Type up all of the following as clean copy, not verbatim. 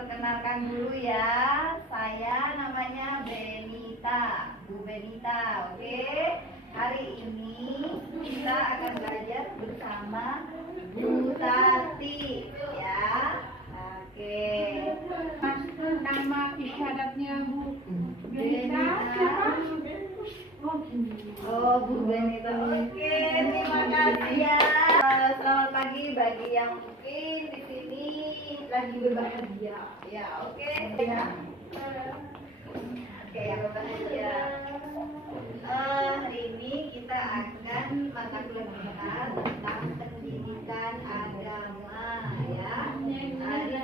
Perkenalkan dulu ya, saya namanya Benita, Bu Benita, oke? Hari ini kita akan belajar bersama Bu Tati, ya? Oke. Nama isyaratnya Bu Benita Benita. Oh, Bu Benita, oke, terima kasih ya. Selamat pagi bagi yang mungkin di sini lagi berbahagia, ya, oke, ya. Oke, berbahagia. Hari ini kita akan mata kuliah tentang pendidikan agama, ya. Di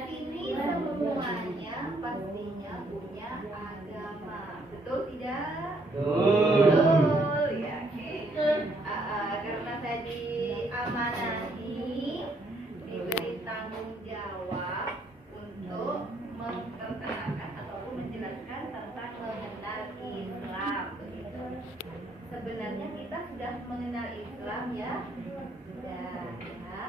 sini semuanya pastinya punya agama, betul tidak? Betul, ya, oke. Karena saya diamanahi, diberi tanggung jawab untuk memperkenalkan ataupun menjelaskan tentang mengenal Islam, begitu. Sebenarnya kita sudah mengenal Islam, ya, sudah, ya.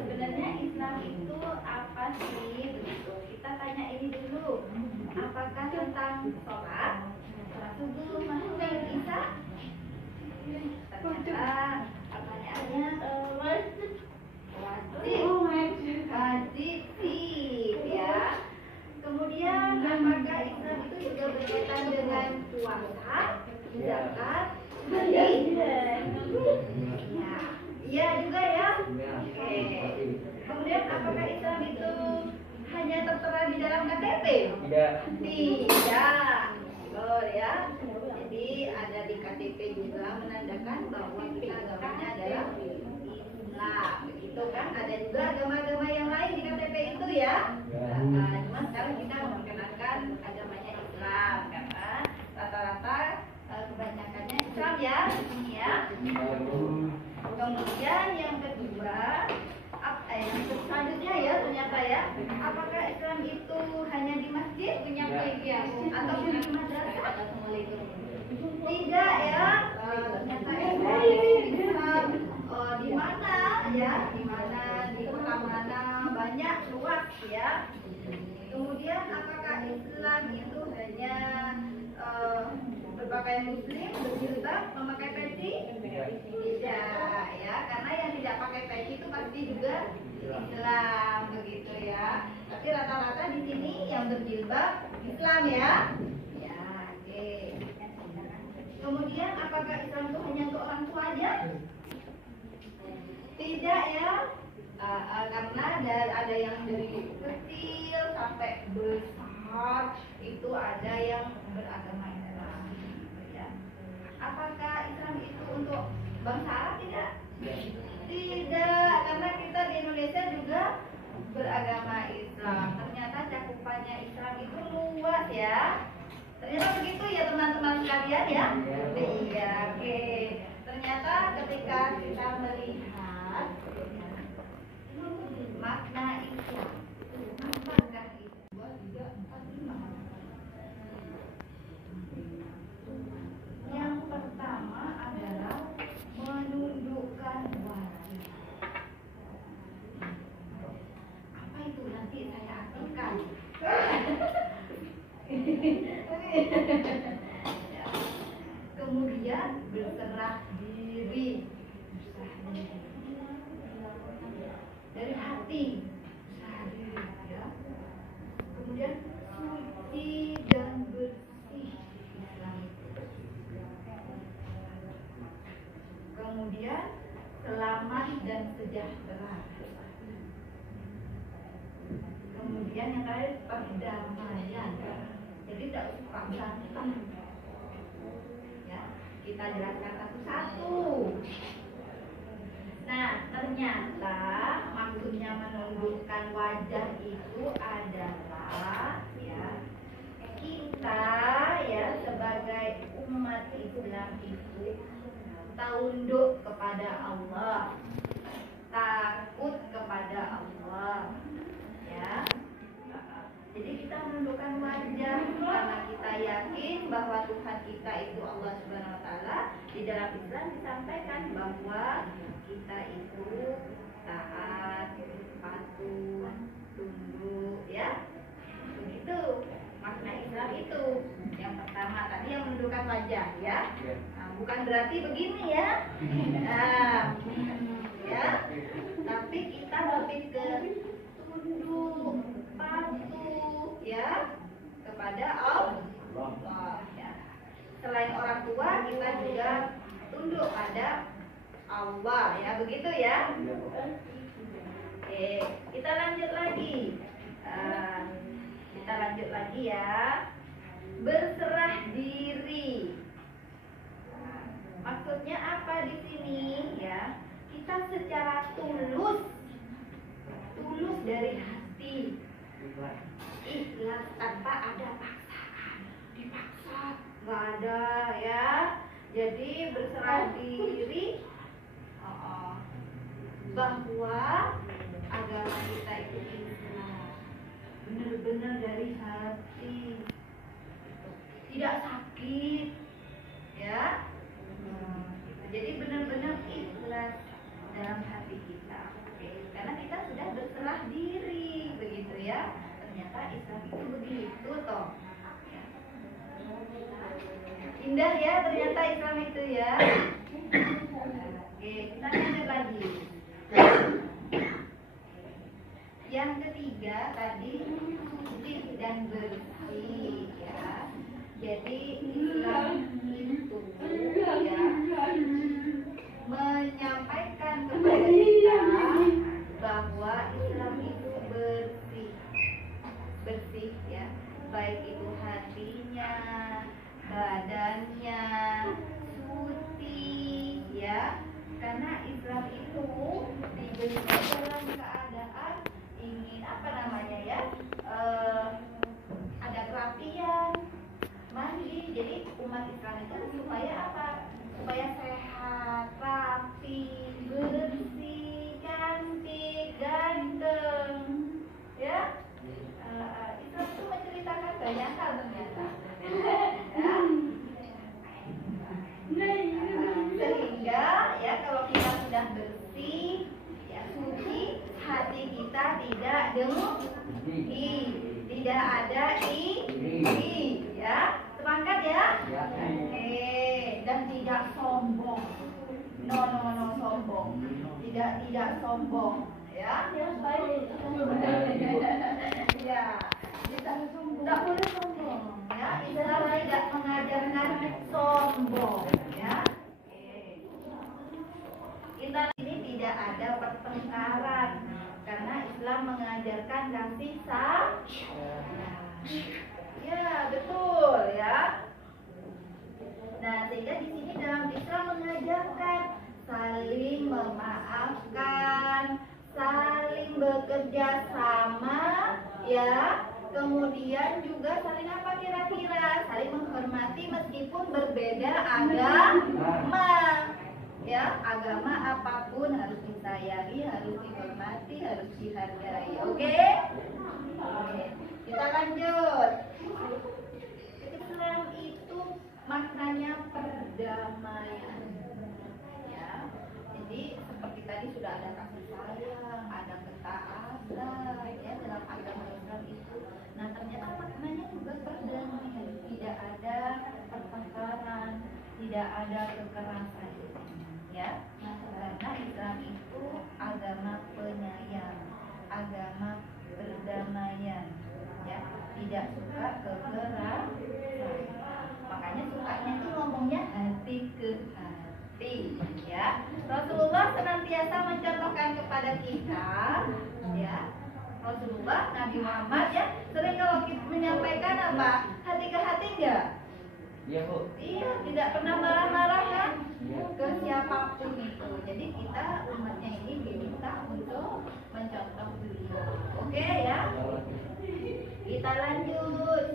Sebenarnya Islam itu apa sih, begitu? Kita tanya ini dulu. Apakah tentang sholat, subuh, maghrib, isya? Ternyata pertanyaannya wajib sih, ya. Kemudian apakah Islam itu juga berkaitan dengan puasa, zakat, haji? Ya, iya juga ya. Oke. Kemudian apakah Islam itu hanya tertera di dalam KTP? Tidak. Betul ya. Jadi ada di KTP juga menandakan bahwa kita agamanya adalah Islam. Begitu kan? Ada juga agama-agama yang lain di KTP itu ya. Cuma sekarang kita memperkenalkan agamanya Islam karena rata-rata kebanyakannya Islam ya. Ya. Kemudian yang kedua, yang selanjutnya ya, ternyata ya, apakah Islam itu hanya di masjid, atau di madrasah? Tidak ya, ternyata Islam di mana ya, di mana, di kota mana, banyak, luas ya. Kemudian apakah Islam itu hanya berpakaian muslim, berjilbab, memakai peci? Tidak ya, karena yang tidak pakai peci itu pasti juga Islam, begitu ya. Tapi rata-rata di sini yang berjilbab Islam ya. Ya, oke. Kemudian apakah Islam itu hanya untuk orang tua aja? Tidak ya. Karena ada yang dari kecil sampai besar itu ada yang beragama Islam. Ya. Apakah Islam itu untuk bangsa Arab? Tidak. Tidak, karena kita di Indonesia juga beragama Islam. Ternyata cakupannya Islam itu luas ya. Ternyata begitu ya teman-teman sekalian ya. Iya, oke. Ternyata ketika kita melihat makna Islam, apakah itu juga 45? Yang pertama adalah menundukkan wajah. Apa itu nanti saya artikan. Kemudian berserah diri, dari hati, ya. Kemudian suci dan bersih. Kemudian selamat dan sejahtera. Kemudian yang terakhir perdamaian. Jadi tidak suka berantem. Ya, kita jelaskan satu-satu. Nah, ternyata maksudnya menundukkan wajah itu adalah ya kita ya sebagai umat Islam itu tunduk kepada Allah, takut kepada Allah, ya. Jadi kita menundukkan wajah karena kita yakin bahwa Tuhan kita itu Allah Subhanahu Wa Taala. Di dalam Islam disampaikan bahwa kita itu taat, patuh, tunduk hati begini ya. Nah, ya. Tapi kita lebih ke tunduk, patuh ya kepada Allah ya. Selain orang tua, kita juga tunduk pada Allah ya, begitu ya. Oke, kita lanjut lagi. Kita lanjut lagi ya. Berserah diri. Maksudnya apa di sini ya? Kita secara tulus dari hati, ikhlas tanpa ada paksaan, dipaksa nggak ada ya. Jadi berserah diri bahwa agama kita itu Islam, benar-benar dari hati, tidak sakit ya. Jadi benar-benar ikhlas dalam hati kita. Oke, karena kita sudah berserah diri, begitu ya. Ternyata Islam itu begitu toh. Indah ya ternyata Islam itu ya. Oke, kita lanjut lagi. Yang ketiga tadi suci dan bersih ya. Jadi Islam itu ya menyampaikan kepada kita bahwa Islam itu bersih ya, baik itu hatinya, badannya suci ya. Karena Islam itu diberikan dalam keadaan ingin apa namanya ya, ada kerapian, mandi. Jadi umat Islam itu supaya apa? Supaya sehat, rapi, bersih, cantik, ganteng ya. Islam itu menceritakan banyak hal ternyata ya. Sehingga ya kalau kita sudah bersih ya, suci, hati kita tidak dengki, tidak ada iri ya. Sepakat ya? Oke, dan tidak sombong. No sombong. Tidak sombong ya. Ya, tidak boleh sombong ya. Islam tidak mengajarkan sombong ya. Kita ini tidak ada pertengkaran karena Islam mengajarkan kasih sayang. Ya, betul ya. Nah, sehingga di sini dalam Islam mengajarkan saling memaafkan, saling bekerja sama ya. Kemudian juga saling apa kira-kira? Saling menghormati meskipun berbeda agama. Ya, agama apapun harus disayangi, harus dihormati, harus dihargai. Oke? Kita lanjut. Islam itu maknanya perdamaian. Ya. Jadi seperti tadi sudah ada kasih sayang, ada ketaatan ya dalam agama Islam itu. Nah, ternyata maknanya juga perdamaian. Tidak ada pertengkaran, tidak ada kekerasan. Ya. Karena Islam itu agama penyayang, agama perdamaian. Ya, tidak suka kekerasan. Makanya sukanya itu ngomongnya hati ke hati ya. Rasulullah senantiasa mencontohkan kepada kita ya. Rasulullah Nabi Muhammad ya sering kalau kita menyampaikan apa? Hati ke hati enggak? Iya, Bu. Iya, tidak pernah marah-marah kan? Ke siapapun itu. Jadi kita umatnya ini diminta untuk mencontoh beliau. Oke ya? Kita lanjut.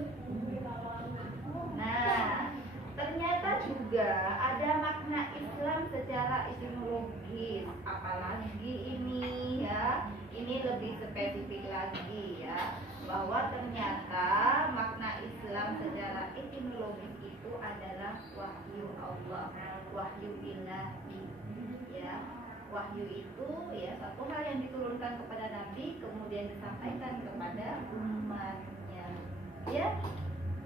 Nah, ternyata juga ada makna Islam secara etimologis. Apalagi ini ya, ini lebih spesifik lagi ya, bahwa ternyata makna Islam secara etimologis itu adalah wahyu Allah, wahyu ilahi ya. Wahyu itu ya satu hal yang diturunkan kepada Nabi kemudian disampaikan kepada umatnya ya,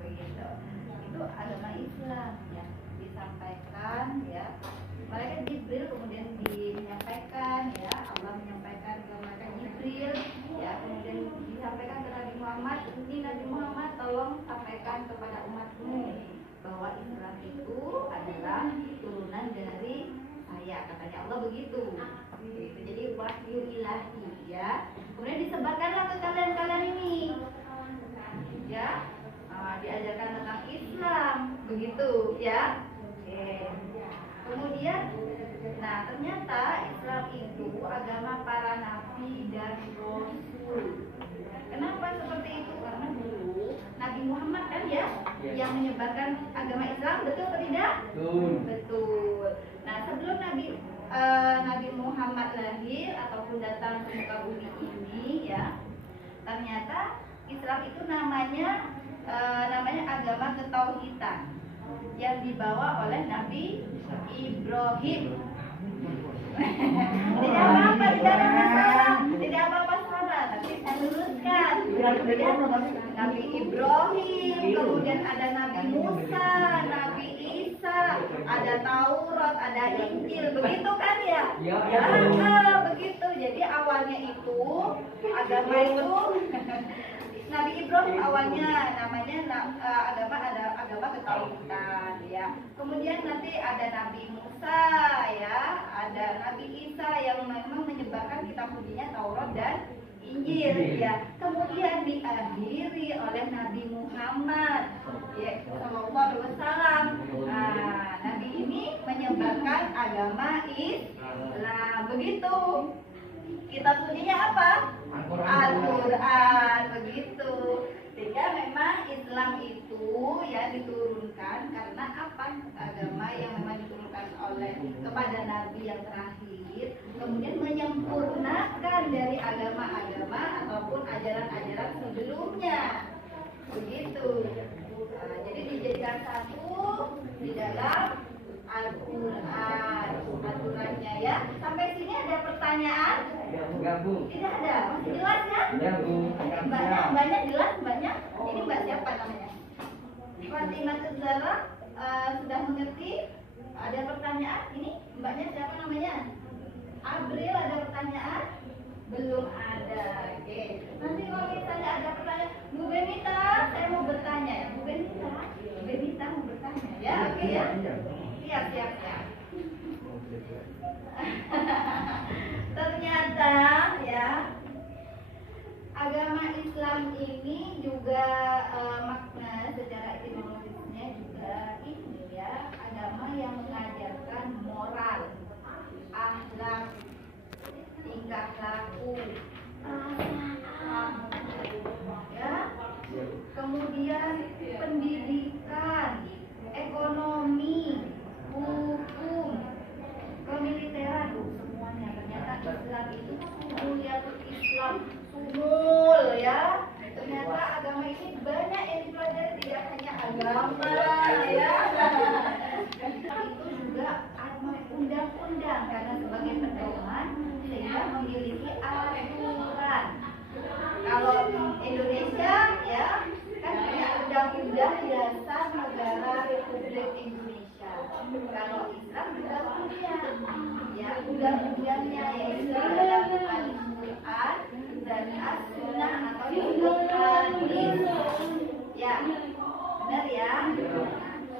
begitu. Itu agama Islam ya, disampaikan ya Jibril, ya kemudian disampaikan ke Nabi Muhammad, ini Nabi Muhammad tolong sampaikan kepada umatmu bahwa Islam itu adalah turunan dari saya, katanya Allah begitu. Gitu. Jadi wahyu ilahi, ya. Kemudian disebarkanlah ke kalian ini, ya. Diajarkan tentang Islam, begitu, ya. Oke. Kemudian, nah ternyata Islam itu agama para nabi dan rasul. Kenapa seperti itu? Karena dulu Nabi Muhammad kan ya yang menyebarkan agama Islam, betul atau tidak? Betul. Nah sebelum Nabi Muhammad lahir ataupun datang ke muka bumi ini, ya, ternyata Islam itu namanya agama ketauhidan yang dibawa oleh Nabi Ibrahim. Tidak apa-apa, tidak ada masalah, tidak apa-apa salah, tapi saya luruskan. Nabi Ibrahim, kemudian ada Nabi Musa, Nabi Isa, ada Taurat, ada Injil, begitu kan ya? Ya, begitu. Jadi awalnya itu agama itu Nabi Ibrahim awalnya namanya agama ketauhidan, ya. Kemudian nanti ada Nabi Musa, ya, ada Nabi Isa yang memang menyebarkan kitab sucinya Taurat dan Injil, ya. Kemudian diakhiri oleh Nabi Muhammad, ya, Sallallahu Alaihi Wasallam. Nah, Nabi ini menyebarkan agama Islam, begitu. Kitab sucinya apa? Al-Quran, begitu. Sehingga memang Islam itu ya diturunkan karena apa? Agama yang memang diturunkan kepada Nabi yang terakhir, kemudian menyempurnakan dari agama-agama ataupun ajaran-ajaran sebelumnya, begitu. Nah, jadi dijadikan satu di dalam Al-Quran aturannya, ya. Sampai sini ada pertanyaan? Tidak ada, masih jelas ya? Banyak jelas, banyak. Ini Mbak siapa namanya? Fatimah Zahra, sudah mengerti? Ada pertanyaan? Ini Mbaknya siapa namanya? April, ada pertanyaan? Belum ada. Oke. Nanti kalau misalnya ada pertanyaan, Bu Benita, saya mau bertanya ya. Bu Benita mau bertanya ya? Oke ya? Siap. Ternyata ya agama Islam ini juga makna secara etimologisnya juga ini ya, agama yang mengajarkan moral, akhlak, tingkah laku, ya, kemudian pendidikan, ekonomi, hukum, kemiliteran, semuanya. Ternyata Islam itu kuliatul Islam sumul, ya. Ternyata agama ini banyak yang dipelajari, tidak hanya agama, ya. Itu juga undang-undang karena sebagai pedoman sehingga memiliki aturan. Kalau Indonesia ya kan punya undang-undang dasar negara Republik Indonesia. Kalau Islam juga punya ya undang-undangnya, yaitu dalam Al-Quran dan As-Sunnah atau hadis. Ya, benar ya.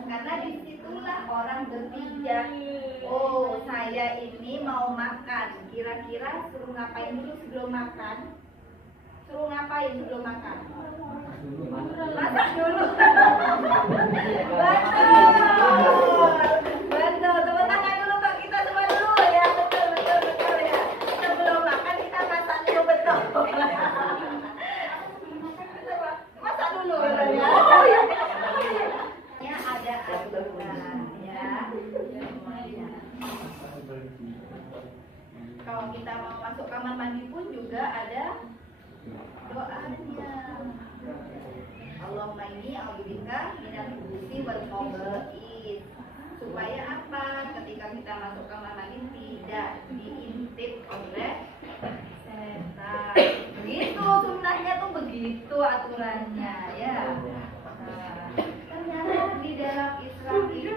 Karena disitulah orang berpijak. Oh, saya ini mau makan. Kira-kira suruh ngapain dulu sebelum makan? Suruh ngapain sebelum makan? Masak dulu. Betul. Tepuk tangan dulu Pak, kita semua dulu ya. Betul ya. Sebelum makan kita masak dulu, betul. Masak dulu ya. Ya ada aturan ya. Kalau kita mau masuk kamar mandi pun juga ada doanya. Allahumma inni a'udzubika minal khubuthi wal khaba'ith. Supaya apa? Ketika kita masuk kamar mandi tidak diintip oleh setan. Begitu sunnahnya tuh, begitu aturannya ya. Nah, ternyata di dalam Islam itu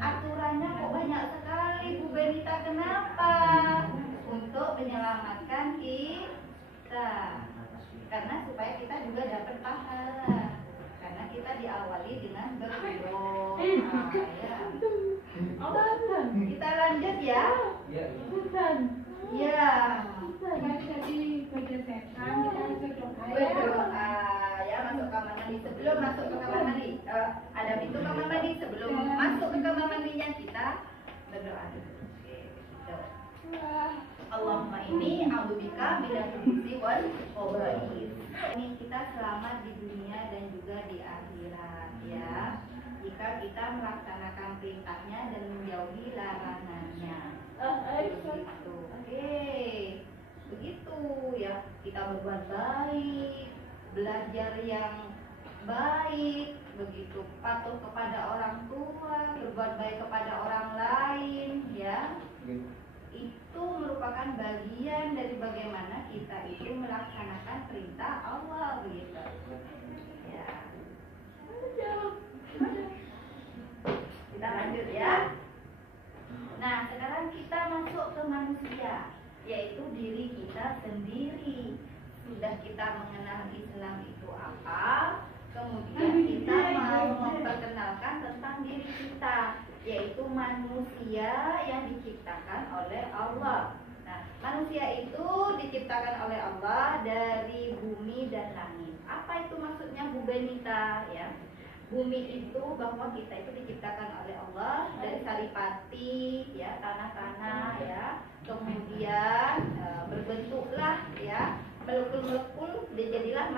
aturannya kok banyak sekali, Bu Benita. Kenapa? Untuk menyelamatkan kita. Karena supaya kita juga dapat pahala. Karena kita diawali dengan berdoa. Ya. Kita lanjut ya. Ya. Tadi kerja setan, kita harus berdoa. Berdoa ya, masuk kamar mandi. Sebelum masuk ke kamar mandi, ada pintu kamar mandi. Sebelum masuk ke kamar mandinya kita berdoa dulu. Oke, gitu. Allahumma inni a'udzubika minal khubuthi wal khaba'ith. Ini kita selamat di dunia dan juga di akhirat ya. Jika kita melaksanakan perintahnya dan menjauhi larangannya. Begitu. Oke. Begitu ya. Kita berbuat baik, belajar yang baik, begitu. Patuh kepada orang tua, berbuat baik kepada orang lain ya. Itu merupakan bagian dari bagaimana kita itu melaksanakan perintah Allah begitu. Ya. Kita lanjut ya. Nah, sekarang kita masuk ke manusia, yaitu diri kita sendiri. Sudah kita mengenal Islam itu apa, kemudian kita mau memperkenalkan tentang diri kita, yaitu manusia yang diciptakan oleh Allah. Nah, manusia itu diciptakan oleh Allah dari bumi dan langit. Apa itu maksudnya Bu Benita ya? Bumi itu bahwa kita itu diciptakan oleh Allah dari saripati ya, tanah-tanah ya. Kemudian berbentuklah ya, melekul-melekul, jadilah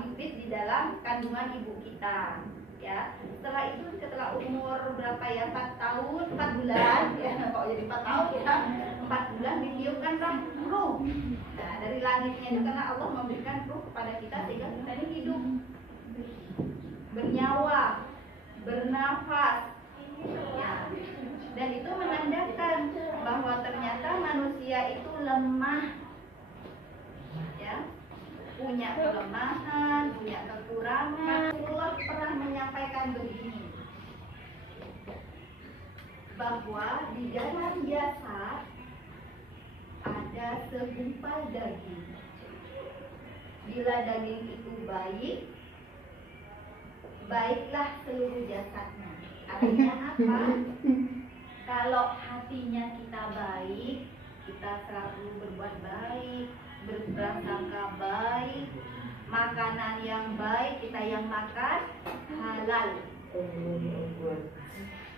bibit di dalam kandungan ibu kita. Ya, setelah itu setelah umur berapa ya, 4 tahun 4 bulan ya, kok jadi 4 tahun ya, 4 bulan ditiupkanlah ruh. Nah, dari langitnya itu karena Allah memberikan ruh kepada kita sehingga kita ini hidup, bernyawa, bernafas ya. Dan itu menandakan bahwa ternyata manusia itu lemah ya, punya kelemahan, punya kekurangan. Allah pernah menyampaikan begini, bahwa di dalam jasad ada segumpal daging. Bila daging itu baik, baiklah seluruh jasadnya. Artinya apa? Kalau hatinya kita baik, kita selalu berbuat baik, berprasangka baik, makanan yang baik kita yang makan halal,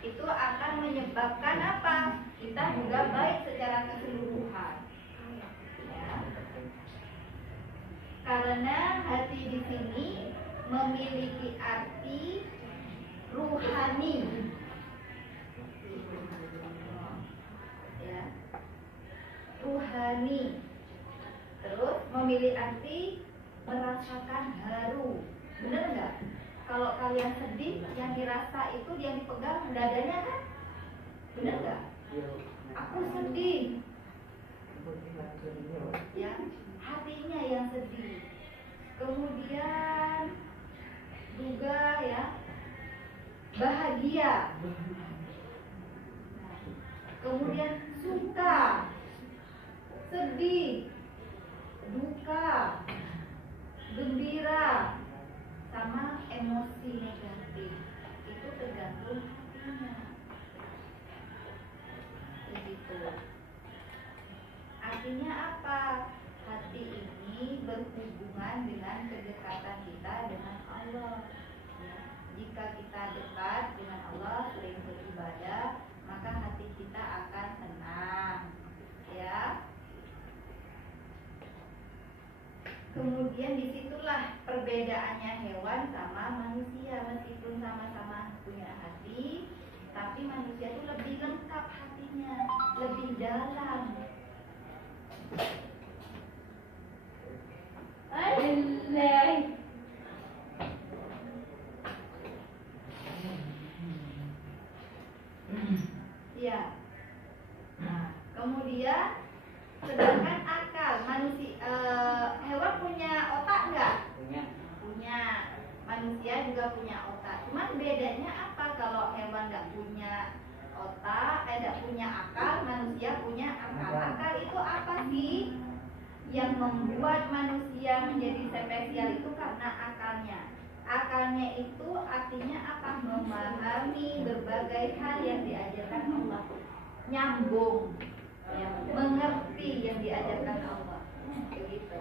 itu akan menyebabkan apa? Kita juga baik secara keseluruhan ya. Karena hati di sini memiliki arti ruhani ya, ruhani. Terus memiliki arti merasakan haru. Bener nggak? Kalau kalian sedih, yang dirasa itu yang dipegang dadanya kan? Bener nggak? Aku sedih ya, hatinya yang sedih. Kemudian juga ya bahagia. Nah, kemudian suka, sedih, duka, gembira, sama emosi negatif. Itu tergantung hatinya. Begitu. Artinya apa? Hati ini berhubungan dengan kedekatan kita dengan Allah ya. Jika kita dekat dengan Allah, sering beribadah, maka hati kita akan tenang ya. Kemudian disitulah perbedaannya hewan sama manusia. Meskipun sama-sama punya hati, tapi manusia itu lebih lengkap hatinya, lebih dalam. Ya. Nah, kemudian sedangkan akal manusia, hewan punya otak nggak? Punya. Manusia juga punya otak. Cuman bedanya apa? Kalau hewan nggak punya otak, nggak punya akal, manusia punya akal. Akal itu apa sih? yang membuat manusia menjadi spesial itu karena akalnya. Akalnya itu artinya apa? Memahami berbagai hal yang diajarkan Allah, nyambung, ya, mengerti yang diajarkan Allah, begitu.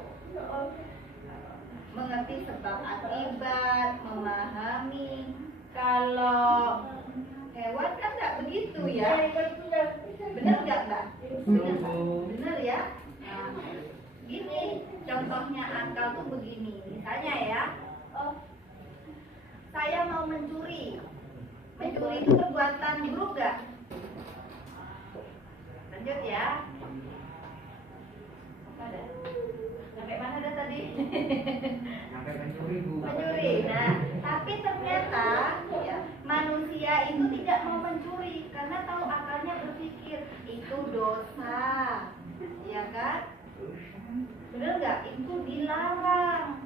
Mengerti sebab akibat, memahami. Kalau hewan kan nggak begitu ya, benar nggak Mbak? Benar ya. Nah, gini contohnya akal tuh begini, misalnya ya, saya mau mencuri itu perbuatan buruk nggak? Lanjut ya. Ada. Sampai mana dah tadi? Sampai mencuri, Bu. Mencuri. Nah, tapi ternyata ya, manusia itu tidak mau mencuri karena tahu akalnya berpikir itu dosa, ya kan? Bener nggak? Itu dilarang.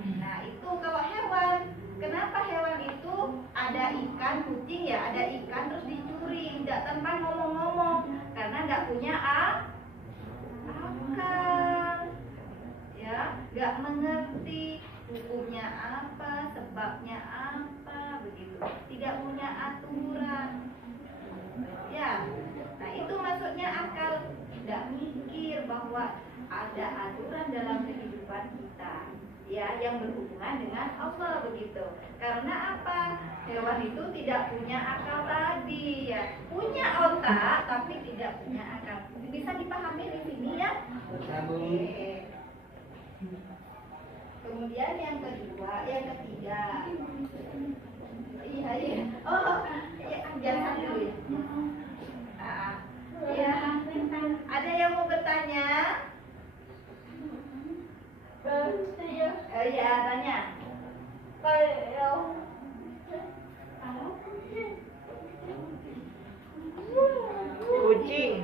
Nah, itu kalau hewan, kenapa hewan itu ada ikan, kucing ya, ada ikan terus dicuri, tidak tanpa ngomong-ngomong, karena nggak punya akal, ya, nggak mengerti hukumnya apa, sebabnya apa, begitu, tidak punya aturan, ya. Nah, itu maksudnya akal, tidak mikir bahwa ada aturan dalam kehidupan kita, ya, yang berhubungan dengan Allah, begitu. Karena apa? Hewan itu tidak punya akal tadi, ya, punya otak tapi tidak punya akal. Bisa dipahami di sini ya? Oke. Kemudian yang ketiga. Iya. Oh, ya, jangan dulu ya. Ya, ada yang mau bertanya? Ya, tanya. Kucing.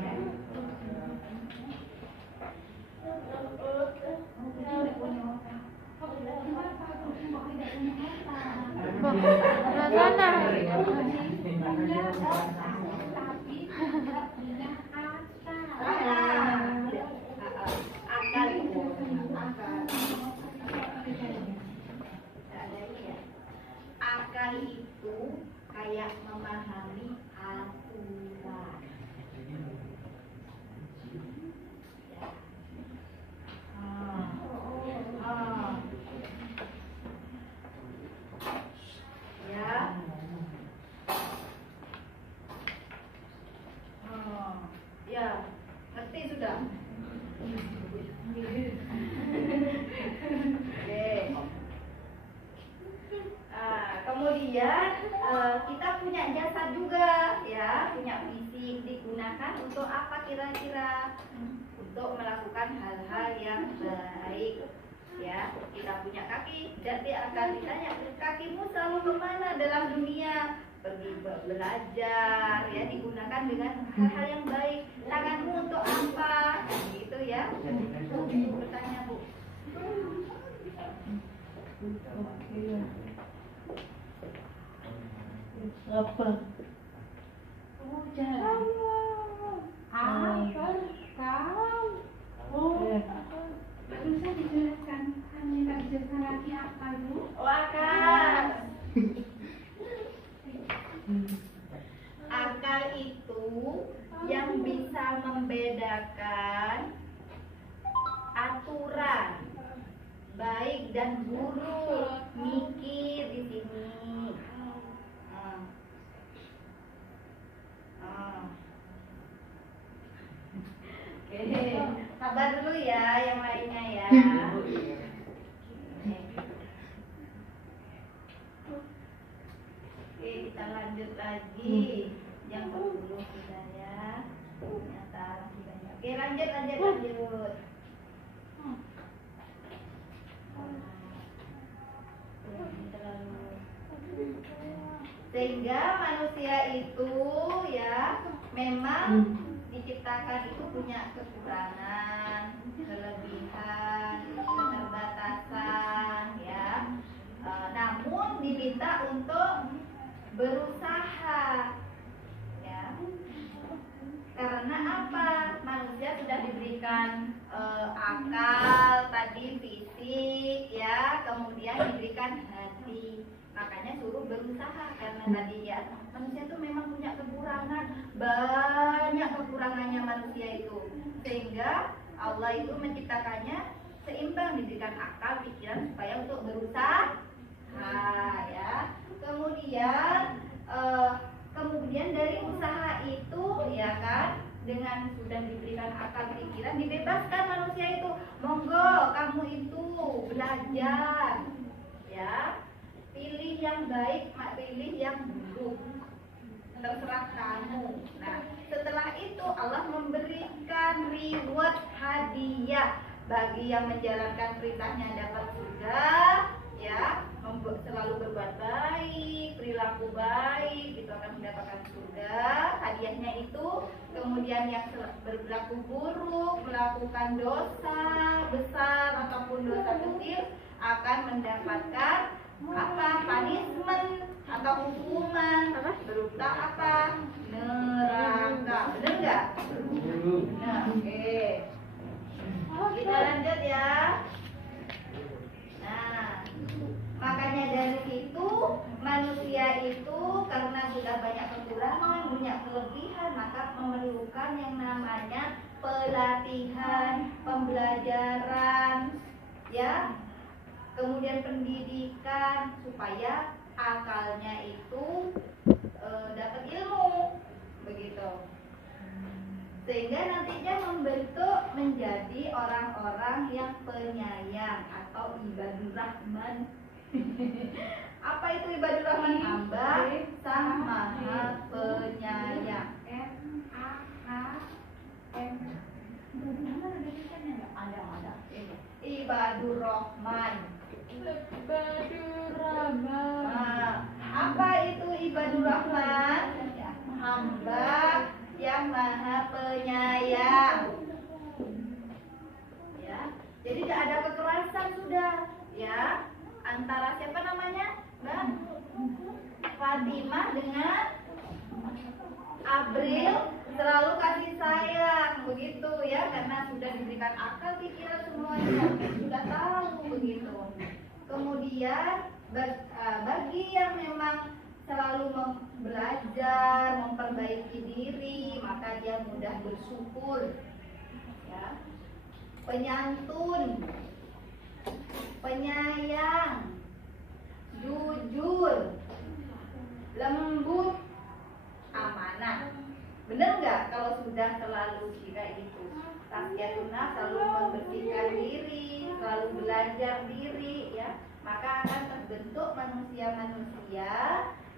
Akal itu kayak memahami aturan. Ya, ngerti sudah. Oke. Kemudian kita punya jasad juga, ya, punya fisik, digunakan untuk apa kira-kira? Untuk melakukan hal-hal yang baik, ya. Kita punya kaki, jadi akan ditanya, kakimu selalu kemana dalam dunia? Pergi belajar, ya, digunakan dengan hal-hal yang baik. Tanganmu untuk apa? Gitu ya. Bertanya, Bu. Apa? Bisa dijelaskan hanya tak dijelaskan lagi apa Bu? Akal. Akal itu yang bisa membedakan aturan baik dan buruk. Mikir di sini. Oke, sabar dulu ya yang lainnya ya. Oke, kita lanjut lagi. Yang ke-10 sudah ya. Ternyata masih banyak. Oke, lanjut. Sehingga manusia itu ya memang diciptakan itu punya kekurangan, kelebihan, keterbatasan, ya. Namun diminta untuk berusaha, ya. Karena apa? Manusia sudah diberikan akal tadi, fisik ya, kemudian diberikan hati. Makanya suruh berusaha, karena tadi ya manusia itu memang punya kekurangan, banyak kekurangannya manusia itu, sehingga Allah itu menciptakannya seimbang, diberikan akal, pikiran supaya untuk berusaha ya. Kemudian dari usaha itu ya kan, dengan sudah diberikan akal, pikiran, dibebaskan manusia itu, monggo kamu itu belajar ya, pilih yang baik, pilih yang buruk, terserah kamu. Nah, setelah itu Allah memberikan reward, hadiah bagi yang menjalankan perintahnya dapat surga ya, selalu berbuat baik, perilaku baik, itu akan mendapatkan surga, hadiahnya itu. Kemudian yang berperilaku buruk, melakukan dosa besar ataupun dosa kecil, akan mendapatkan apa? Punishment atau hukuman berupa apa? Neraka. Benar nggak? Nah, oke. Kita lanjut ya. Nah, makanya dari situ manusia itu karena sudah banyak kekurangan, banyak kelebihan, maka memerlukan yang namanya pelatihan, pembelajaran, ya, kemudian pendidikan supaya akalnya itu dapat ilmu, begitu. Sehingga nantinya membentuk menjadi orang-orang yang penyayang atau ibadur rahman. Apa itu ibadur rahman? Hamba sang maha penyayang. Ada. Ibadur rahman. Nah, apa itu ibadur rahman? Hamba yang maha penyayang ya. Jadi tidak ada kekerasan sudah ya, antara siapa namanya, Mbak Fatimah dengan April, selalu kasih sayang begitu ya, karena sudah diberikan akal, pikiran, semuanya sudah tahu begitu. Kemudian bagi yang memang selalu belajar, memperbaiki diri, maka dia mudah bersyukur ya. Penyantun, penyayang, jujur, lembut, amanah. Benar nggak kalau sudah selalu kayak gitu? Tazkiyatuna, selalu membersihkan diri, selalu belajar diri ya, maka akan terbentuk manusia-manusia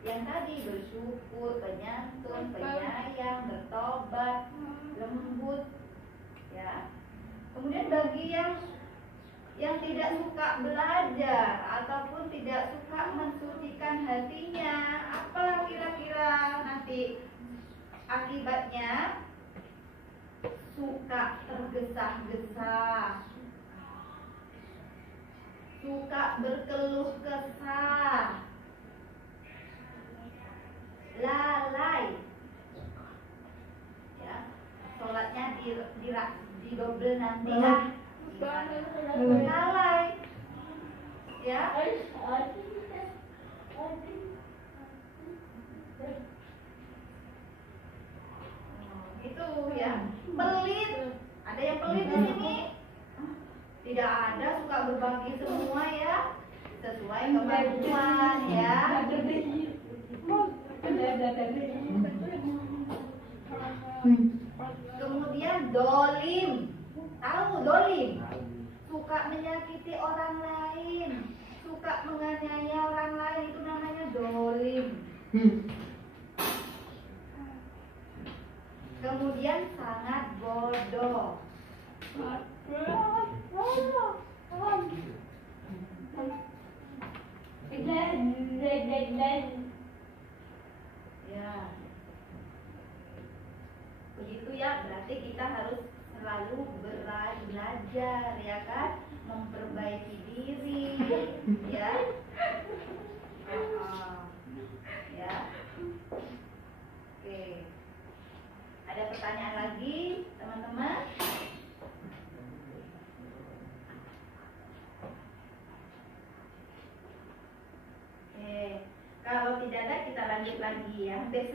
yang tadi bersyukur, penyantun, penyayang, bertobat, lembut ya. Kemudian bagi yang tidak suka belajar ataupun tidak suka mensucikan hatinya, apa kira-kira nanti akibatnya? Suka tergesa-gesa, suka berkeluh kesah, lalai ya, sholatnya didobel nanti lah, lalai ya. Itu ya, pelit. Ada yang pelit di sini? Tidak ada, suka berbagi semua ya, sesuai kemampuan ya. Kemudian dolim, tahu dolim? Suka menyakiti orang lain, suka menganiaya orang lain, itu namanya dolim. Kemudian sangat bodoh. Ya, begitu ya. Berarti kita harus selalu belajar ya kan, memperbaiki diri ya. Ya. Oke. Ada pertanyaan lagi, teman-teman? lagi ya, hampir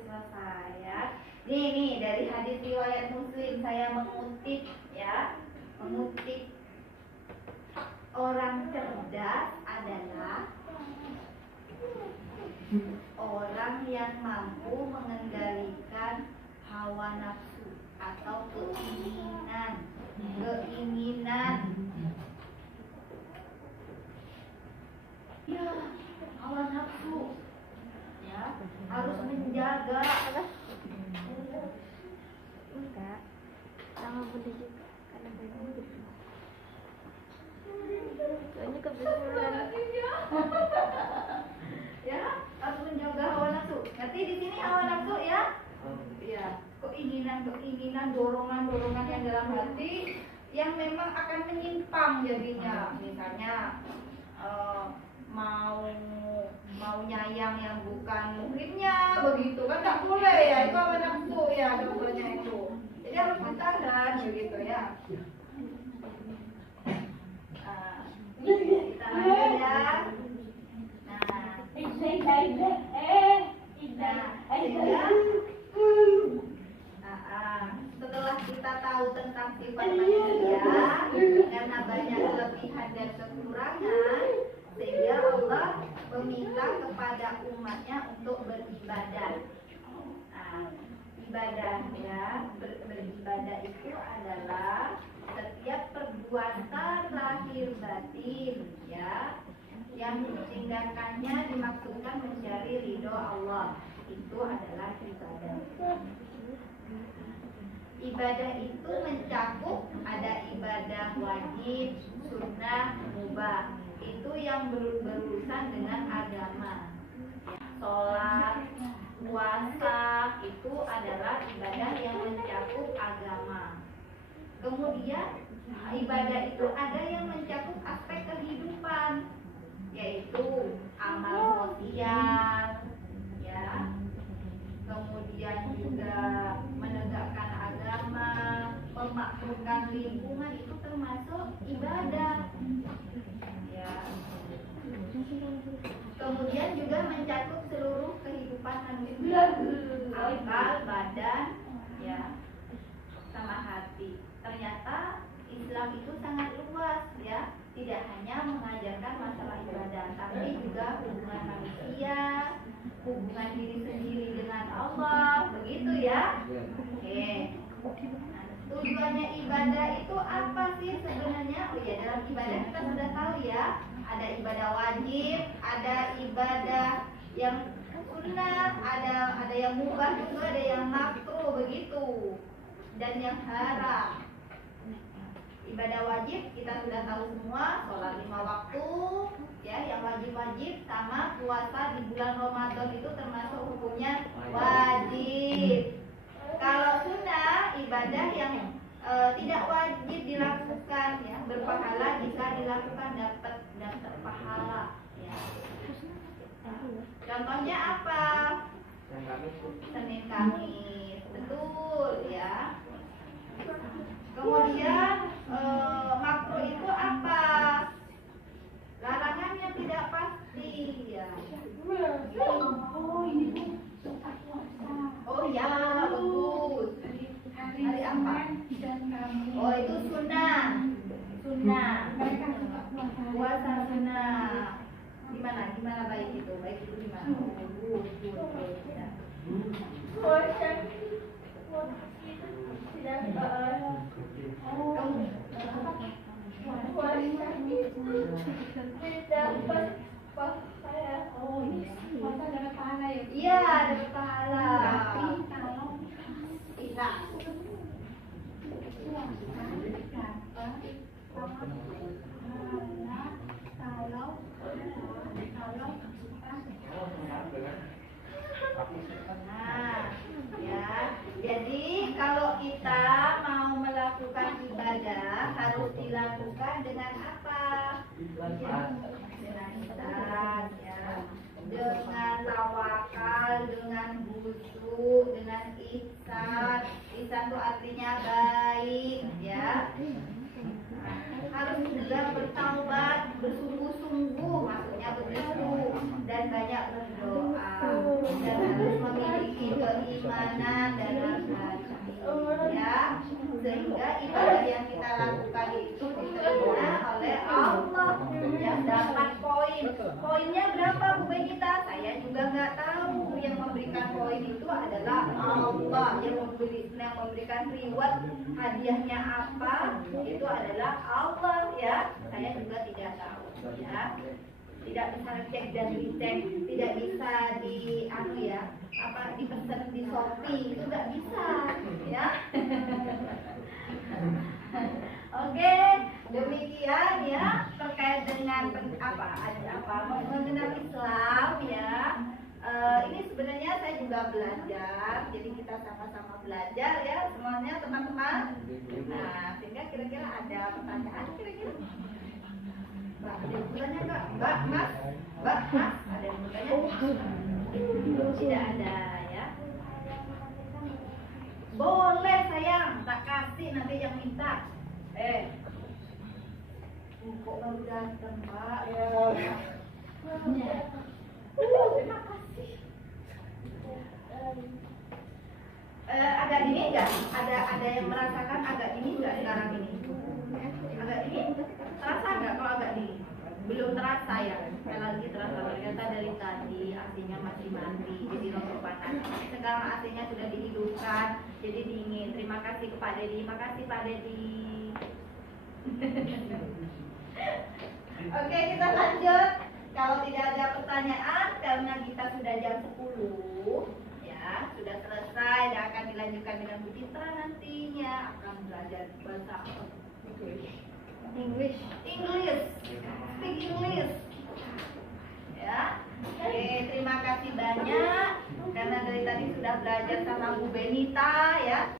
selesai ya. Nih dari hadis riwayat Muslim saya mengutip ya, orang cerdas adalah orang yang mampu mengendalikan hawa nafsu atau keinginan. Ya, hawa nafsu ya harus menjaga. Enggak, sama bunda juga karena bunda soalnya kebetulan Ya, harus menjaga hawa nafsu. Nanti di sini hawa nafsu ya. Ya, keinginan, dorongan yang dalam hati yang memang akan menyimpang jadinya. Misalnya mau nyayang yang bukan muhrimnya begitu kan nggak boleh ya, itu hawa nafsu ya doanya itu. Jadi harus ditahan begitu ya. Kita lanjut ya. Setelah kita tahu tentang sifat manusia karena banyak kelebihan dan kekurangan, sehingga Allah meminta kepada umatnya untuk beribadah. Ibadah ya, beribadah itu adalah setiap perbuatan lahir batin ya yang ditinggalkannya dimaksudkan mencari ridho Allah, itu adalah ibadah. Ibadah itu mencakup ada ibadah wajib, sunnah, mubah. Itu yang berurusan dengan agama. Sholat, puasa itu adalah ibadah yang mencakup agama. Kemudian ibadah itu ada yang mencakup aspek kehidupan, yaitu amal sosial ya, kemudian juga menegakkan agama, memakmurkan lingkungan, itu termasuk ibadah ya. Kemudian juga mencakup seluruh kehidupan manusia, akal, badan ya, sama hati. Ternyata Islam itu sangat luas ya, tidak hanya mengajarkan masalah ibadah, tapi juga hubungan manusia, hubungan diri sendiri dengan Allah, begitu ya. Oke. Nah, tujuannya ibadah itu apa sih sebenarnya? Oh ya, dalam ibadah kita sudah tahu ya, ada ibadah wajib, ada ibadah yang sunnah, ada yang mubah juga, ada yang makruh begitu, dan yang haram. Ibadah wajib kita sudah tahu semua, sholat 5 waktu ya, yang wajib-wajib, sama puasa di bulan Ramadan itu termasuk hukumnya wajib. Kalau sunnah, ibadah yang tidak wajib dilakukan ya, berpahala jika dilakukan dapat pahala ya. Contohnya apa? Senin Kamis, betul ya. Kemudian makruh itu apa? Larangan yang tidak pasti ya. Oh ya, bagus. Hari apa? Oh, itu sunnah. Puasa sunnah. Gimana baik itu? Baik itu gimana? Iya, dapat pahala. Nah, ya. Jadi kalau kita mau melakukan ibadah harus dilakukan dengan apa? Dengan ihsan, ya. Dengan tawakal, dengan khusyuk, dengan ihsan. Ihsan itu artinya baik, ya. Harus juga bertaubat, bersungguh-sungguh, maksudnya begitu, dan banyak berdoa. poin itu adalah Allah yang memberikan reward, hadiahnya apa itu adalah Allah ya. Saya juga tidak tahu ya, tidak bisa cek dan dicek, tidak bisa dipesan di Shopee, itu nggak bisa ya. Oke, demikian ya terkait dengan mengenal Islam ya. Ini sebenarnya saya juga belajar, jadi kita sama-sama belajar ya semuanya teman-teman. Nah, sehingga kira-kira ada pertanyaan kira-kira? Mbak, ada yang bertanya nggak? Mbak, Mas, ada yang bertanya? Tidak ada ya. Boleh sayang, tak kasih nanti yang minta. Kok baru datang Pak? Terima kasih. Agak ini enggak? Ada yang merasakan agak ini enggak sekarang ini? Agak ini? Terasa enggak kalau agak ini? Belum terasa ya? Sekali lagi terasa, ternyata dari tadi AC-nya masih mati, jadi nomor panas. Sekarang AC-nya sudah dihidupkan, jadi dingin. Terima kasih Pak Dedi. Makasih Pak Dedi. Oke, kita lanjut. Kalau tidak ada pertanyaan, karena kita sudah jam 10 ya, sudah selesai dan akan dilanjutkan dengan Bu Citra nantinya akan belajar bahasa English. Speak English. Ya. Oke, terima kasih banyak karena dari tadi sudah belajar sama Bu Benita ya.